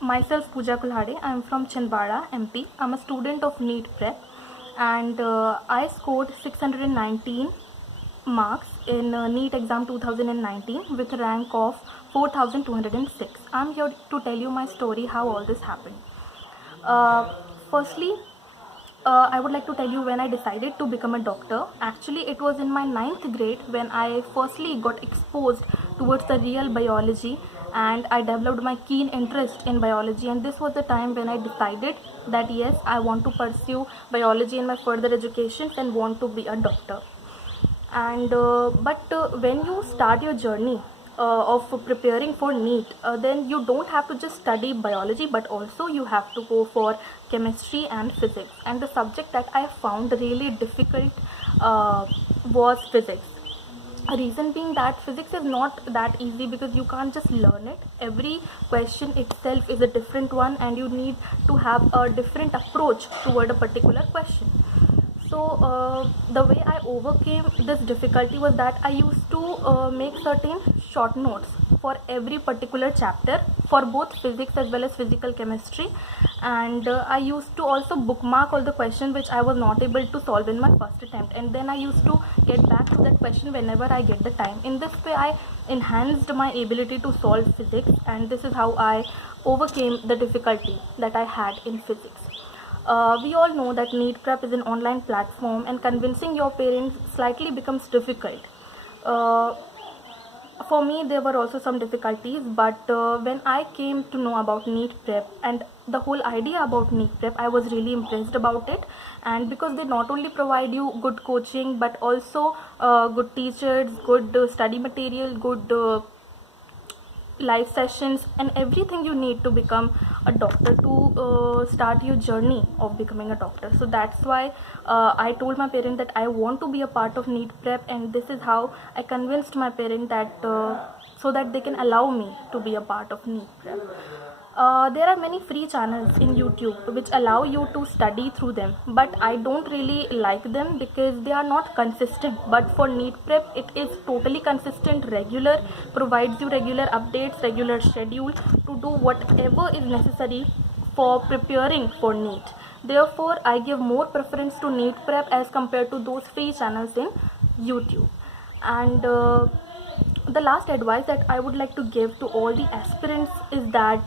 Myself Pooja Kulhade. I am from Chinwara, MP. I am a student of NEET Prep, and I scored 619 marks in NEET exam 2019 with a rank of 4206. I am here to tell you my story, how all this happened. Firstly, I would like to tell you when I decided to become a doctor. Actually, it was in my 9th grade when I firstly got exposed towards the real biology, and I developed my keen interest in biology, and this was the time when I decided that yes, I want to pursue biology in my further education and want to be a doctor. And when you start your journey of preparing for NEET, then you don't have to just study biology, but also you have to go for chemistry and physics. And the subject that I found really difficult was physics. Reason being that physics is not that easy because you can't just learn it. Every question itself is a different one, and you need to have a different approach toward a particular question. So the way I overcame this difficulty was that I used to make certain short notes for every particular chapter for both physics as well as physical chemistry, and I used to also bookmark all the questions which I was not able to solve in my first attempt, and then I used to get back to that question whenever I get the time. In this way I enhanced my ability to solve physics, and this is how I overcame the difficulty that I had in physics. We all know that NEET Prep is an online platform, and convincing your parents slightly becomes difficult. For me, there were also some difficulties, but when I came to know about NEET Prep and the whole idea about NEET Prep, I was really impressed about it. And because they not only provide you good coaching, but also good teachers, good study material, good live sessions, and everything you need to become a doctor, to start your journey of becoming a doctor. So that's why I told my parents that I want to be a part of NEET Prep, and this is how I convinced my parents that so that they can allow me to be a part of NEET Prep. There are many free channels in YouTube which allow you to study through them, but I don't really like them because they are not consistent. But for NEET Prep, it is totally consistent, regular, provides you regular updates, regular schedule to do whatever is necessary for preparing for NEET. Therefore, I give more preference to NEET Prep as compared to those free channels in YouTube. And the last advice that I would like to give to all the aspirants is that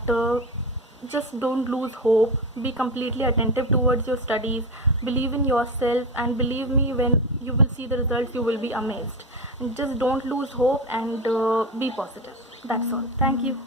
just don't lose hope, be completely attentive towards your studies, believe in yourself, and believe me, when you will see the results you will be amazed. And just don't lose hope, and be positive. That's all. Thank you.